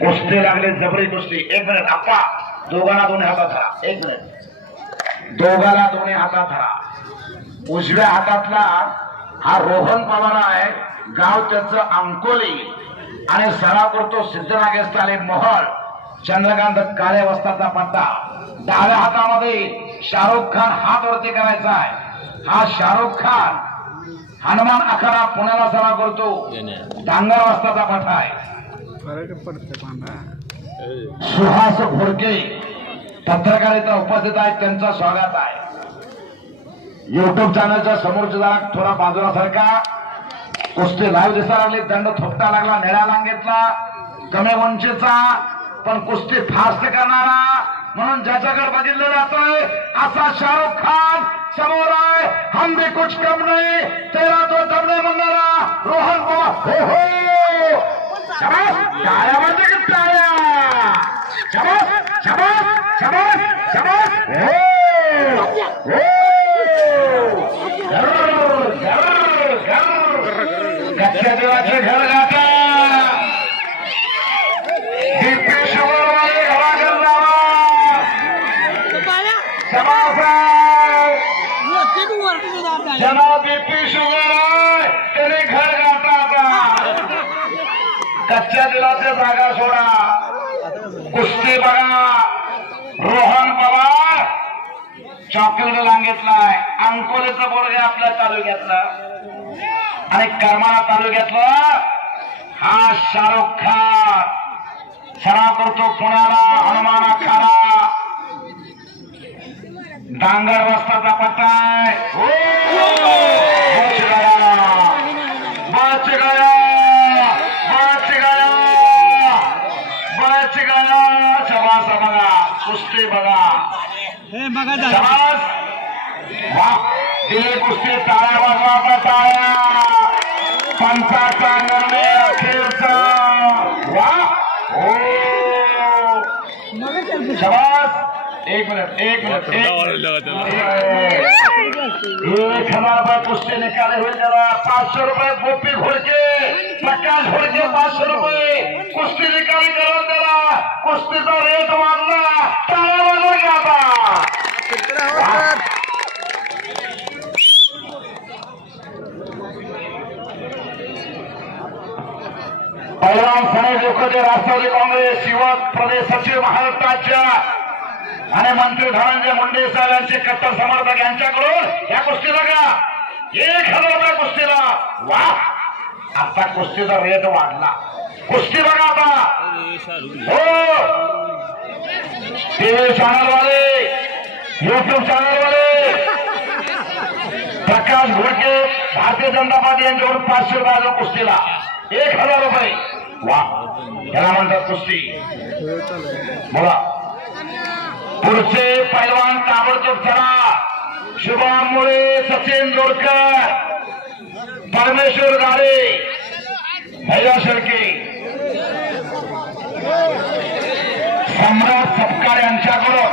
कुस्ती लागले जबरी कुस्ती. एक मिनिट आप्पा, दोघांना दोन्ही हातात धरा. एक मिनिट, दोघांना दोन्ही हातात धरा. उजव्या हातातला हा रोहन पवार आहे, गाव त्याचं अंकोली आणि सराव करतो सिद्धनागेश तालीम मोहळ, चंद्रकांत काळे वस्ताचा पट्टा. डाव्या हातामध्ये शाहरुख खान हात वरती करायचा आहे. हा शाहरुख खान हनुमान आखाडा पुण्याला सराव करतो, डांगर वस्ताचा पट्टा आहे. सुहास घोडके पत्रकार इथं उपस्थित आहेत, त्यांचं स्वागत आहे. युट्यूब चॅनलच्या समोरच्या जरा थोडा बाजूला सारखा. कुस्ती लाईव्ह दिसायला लागली. दंड थोपटा लागला निळ्या लांगेतला, कमी उंचीचा, पण कुस्ती फास्ट करणारा म्हणून ज्याच्याकडे बघितलं जातोय असा शाहरुख खान समोर आहे. हम भी कुछ कम नहीं, तेरा तो दमने म्हणणारा रोहन पवार. हो हो, शाबास, टाळ्या वाजते की टाळ्या. शाबास शाबास शाबास शाबास. हो हो, कच्च्या देवाचे घर गाता. जनाब बीपी शुगर त्याने घर गाता. आता कच्च्या दिलाचे जागा सोडा. कुस्ती बघा, रोहन पवार चॉकलेट लांगेतलाय, अंकोलीचं बोर्ग आपल्या तालुक्यातला आणि करमाळा तालुक्यातला हा शाहरुख खान सराव करतो पुण्याला हनुमान आखाडा. डांगर वस्ताचा पट्टा आहे. बच गया, बच गया, बच गया, बच गया. शबास बघा, कुस्ती बघा, शबास. वाह, दिली कुस्ती. टाळ्या वाजवा आपल्या टाळ्या. पंचाचा निर्णय अखेरचा. वाह, हो, शबास. एक मिनट, एक मिनट, 1000 रुपये कुस्ती निकाले हुए. जरा 500 रुपये गोपी घोडके, प्रकाश घोडके 500 रुपये कुस्ती निकाली करून दिला. कुस्तीचा रेट वाढला. टाळ्या वाजवा की आता. पैलवान सने जोखते राष्ट्रवादी काँग्रेस युवक प्रदेश सचिव महाराष्ट्राच्या आणि मंत्री धनंजय मुंडे साहेब यांचे कट्टर समर्थक यांच्याकडून या कुस्तीला का 1000 रुपये कुस्तीला. वा, आता कुस्तीचा रेट वाढला. कुस्ती बघा आता. हो, टीव्ही चॅनल वाले, युट्यूब चॅनल वाले, प्रकाश घोडके भारतीय जनता पार्टी यांच्याकडून 500 रुपये कुस्तीला 1000 रुपये. वा, त्याला म्हणतात कुस्ती. बोला, पुढचे पैलवान ताबडतोब चला. शुभम मुळे, सचिन जोडकर, परमेश्वर गाडे, भैया शेळके, सम्राट सपकाळ यांच्याकडून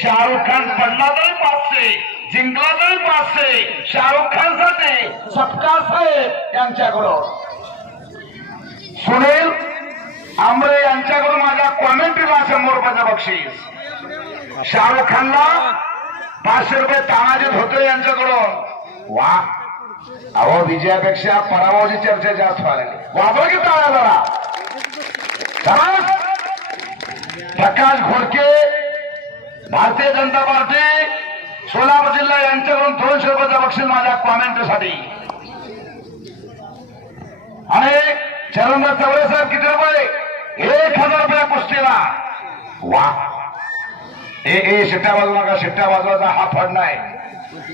शाहरुख खान पडला तरी 500, जिंकला तरी 500. शाहरुख खान साठी सपकाळ साहेब यांच्याकडून सुनील आंबळे यांच्याकडून माझ्या कॉमेंट्रीला 100 रुपयाचं बक्षीस. शाहरुख खानला 500 रुपये तानाजी धोत्रे यांच्याकडून. वा, अहो विजयापेक्षा पराभवाची चर्चा जास्त व्हायला. वाजवा की टाळ्या जरा. प्रकाश घोडके भारतीय जनता पार्टी सोलापूर जिल्हा यांच्याकडून 200 रुपयाचं बक्षीस माझ्या कॉमेंट्रीसाठी. आणि चरणदास चौरे साहेब किती रुपये? 1000 रुपये कुस्तीला. वा, शिट्ट्या वाजवू नका, शिट्ट्या वाजवायचा हा फड नाही.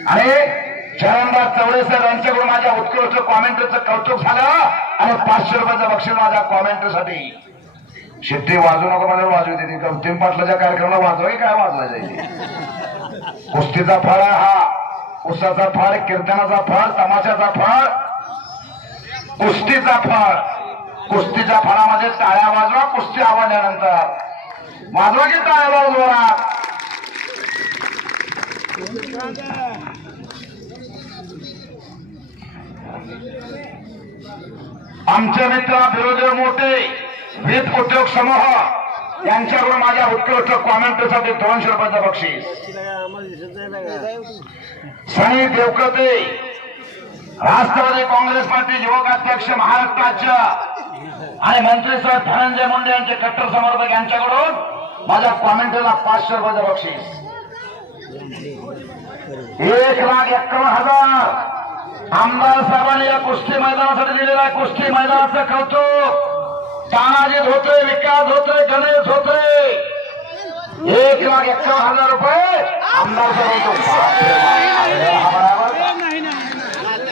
आणि चरणदास चौरे साहेब यांच्याकडून माझ्या उत्कृष्ट कॉमेंट्रीचं कौतुक झालं आणि 500 रुपयाचं बक्षीस माझ्या कॉमेंट्रीसाठी. शिट्टी वाजवू नको म्हणजे वाजवू देते. गौतम पाटलाच्या कार्यक्रमाला वाजवाय काय वाजवायचं इथे. कुस्तीचा फळ आहे हा. उसाचा फळ, कीर्तनाचा फळ, तमाशाचा फळ, कुस्तीचा फळ. कुस्तीच्या फळामध्ये टाळ्या वाजवा. कुस्ती आवडल्यानंतर वाजवा की टाळ्या वाजवा. आमचे मित्र फिरोज मोठे वित्त उद्योग समूह यांच्याकडून माझ्या उत्कृष्ट कॉमेंटसाठी 200 रुपयाचं बक्षीस. सनी देवकते राष्ट्रवादी काँग्रेस पार्टी युवक अध्यक्ष महाराष्ट्राच्या आणि मंत्री सर धनंजय मुंडे यांचे कट्टर समर्थक यांच्याकडून माझ्या कॉमेंटला 500 रुपयाचं बक्षीस. 1,51,000 आमदार साहेबांनी या कुस्ती मैदानासाठी दिलेल्या कुस्ती मैदानाचं कौतुक. तानाजी धोत्रे, विकास धोत्रे, गणेश धोत्रे. 1,51,000 रुपये आमदार साहेबांचं.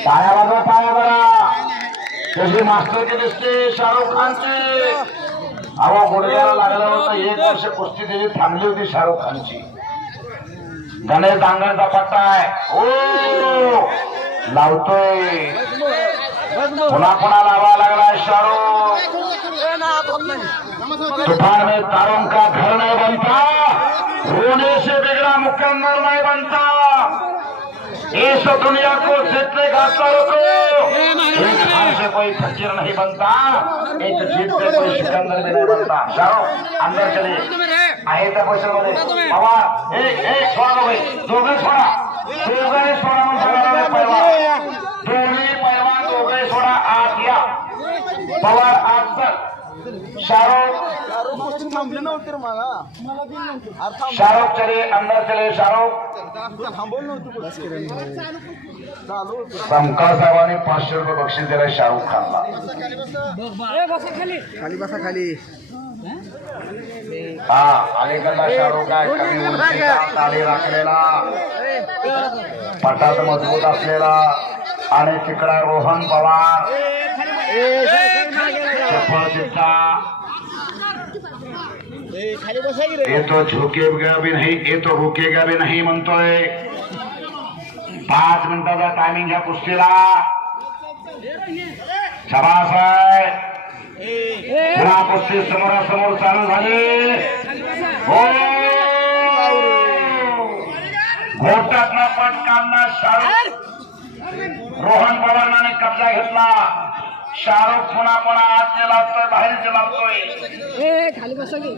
पाया बाबा पाया बरा कशी मास्टर की दिसते शाहरुख खानची. अहो गुडघ्याला लागला होता. 1 वर्ष कुस्ती त्याची थांबली होती शाहरुख खानची. गणेश डांगरचा पट्टा आहे. हो लावतोय पुन्हा पुन्हा लावा लागलाय शाहरुख. तूफान में तारों का घर नहीं बनता, रोने से बिगड़ा मुकम्मल नहीं बनता. इस दुनिया को जीतने का को एक हार से कोई फकीर नहीं बनता, एक जीत से कोई सिकंदर भी नहीं बनता. शाहरुख अंदर चलिए. आहे त्या पैशामध्ये पवार एक सोडा भाई दोघे सोडा म्हणून सगळ्यांना पैलवान दोन्ही पैलवान दोघे सोडा आत या. पवार आत चल. शाहरुख चले अंदर चले. शाहरुख समका साहेबांनी 500 रुपये बक्षीस दिलं शाहरुख खानला. खाली बसा खाली. हा अलीकडला शाहरुख आहे. कमी उंचीचा ताळी राखलेला पटात मजबूत असलेला आणि तिकडा रोहन पवार ये तो झुकेगा भी नहीं, ये तो रुकेगा भी नहीं म्हणतोय. 5 मिनिटाचा टायमिंग ह्या कुस्तीला. शाबास आहे. पुन्हा कुस्ती समोरासमोर चालू झाली. हो घोटातला पट काढला शाहरुख. रोहन पवारने कब्जा घेतला. शाहरुख पुन्हा पुन्हा आत लावतोय बाहेर लावतोय. खाली बसा की.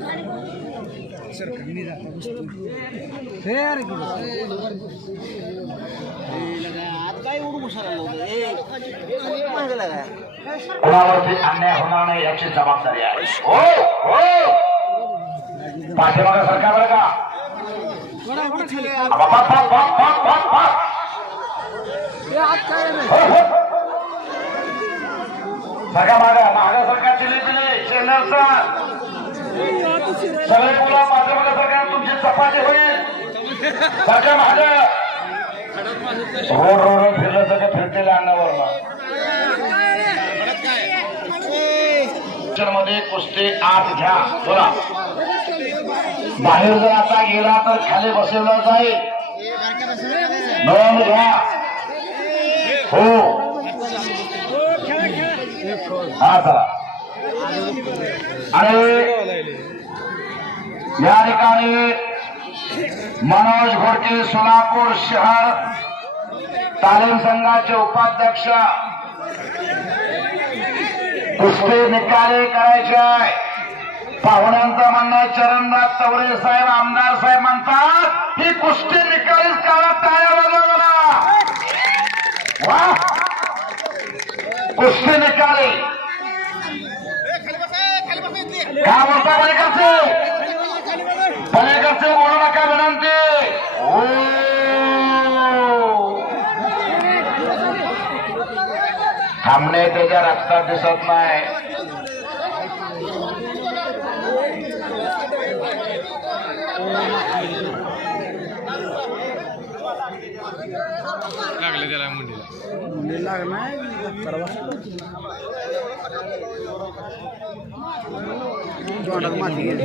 कोणावरती अन्याय होणार नाही याची जबाबदारी आहे. हो हो पाठीमागे सरकार बरं का. सगळ्या मागा सरकारची लिपिले शेलरचा सगळे मुलं पाठीमागे सरकार तुमची चपाती होईल. सगळ्या माझ्या रोड फिरलं सगळं फिरतेल्या अंगावर मध्ये कुस्ती आत घ्या. बोला बाहेर जर आता गेला तर खाली बसवला जाईल. नोंद घ्या. हो हा चला. आणि या ठिकाणी मनोज घोडके सोलापूर शहर तालीम संघाचे उपाध्यक्ष कुस्ती निकाली करायचे आहे. पाहुण्यांचं म्हणणं आहे चरणदास चौरे साहेब आमदार साहेब म्हणतात ही कुस्ती निकालीच काळात टाळ्या वाजवा. वा कुस्ती निकाली काय म्हणता पलीकडचे बोलू नका विनंती. थांबणे त्याच्या रक्तात दिसत नाही. लागले त्याला मुंडीला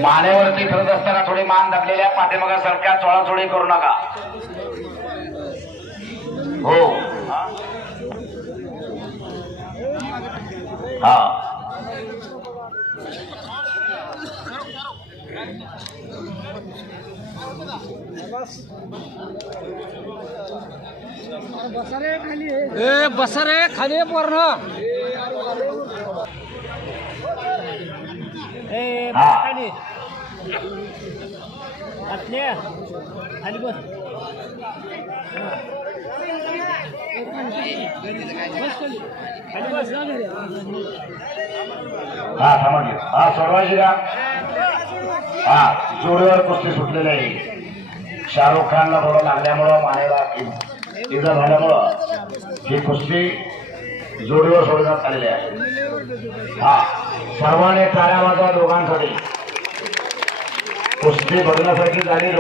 मानेवरती फिरत असताना थोडी मान दाबलेल्या पाठीमागा सारख्या चोळाचोळी करू नका. हो हा बसा रे खाली पूर्ण. हा हा थांबा की हा सोडवायची का हा जोडीवर कुस्ती सुटलेली आहे शाहरुख खानला थोडं लागल्यामुळं मानेला इजा झाल्यामुळं ही कुस्ती जोडीवर सोडण्यात आलेली आहे हा सर्वांनी टाळ्या वाजवा दोघांसाठी कुस्ती बघण्यासाठी झाली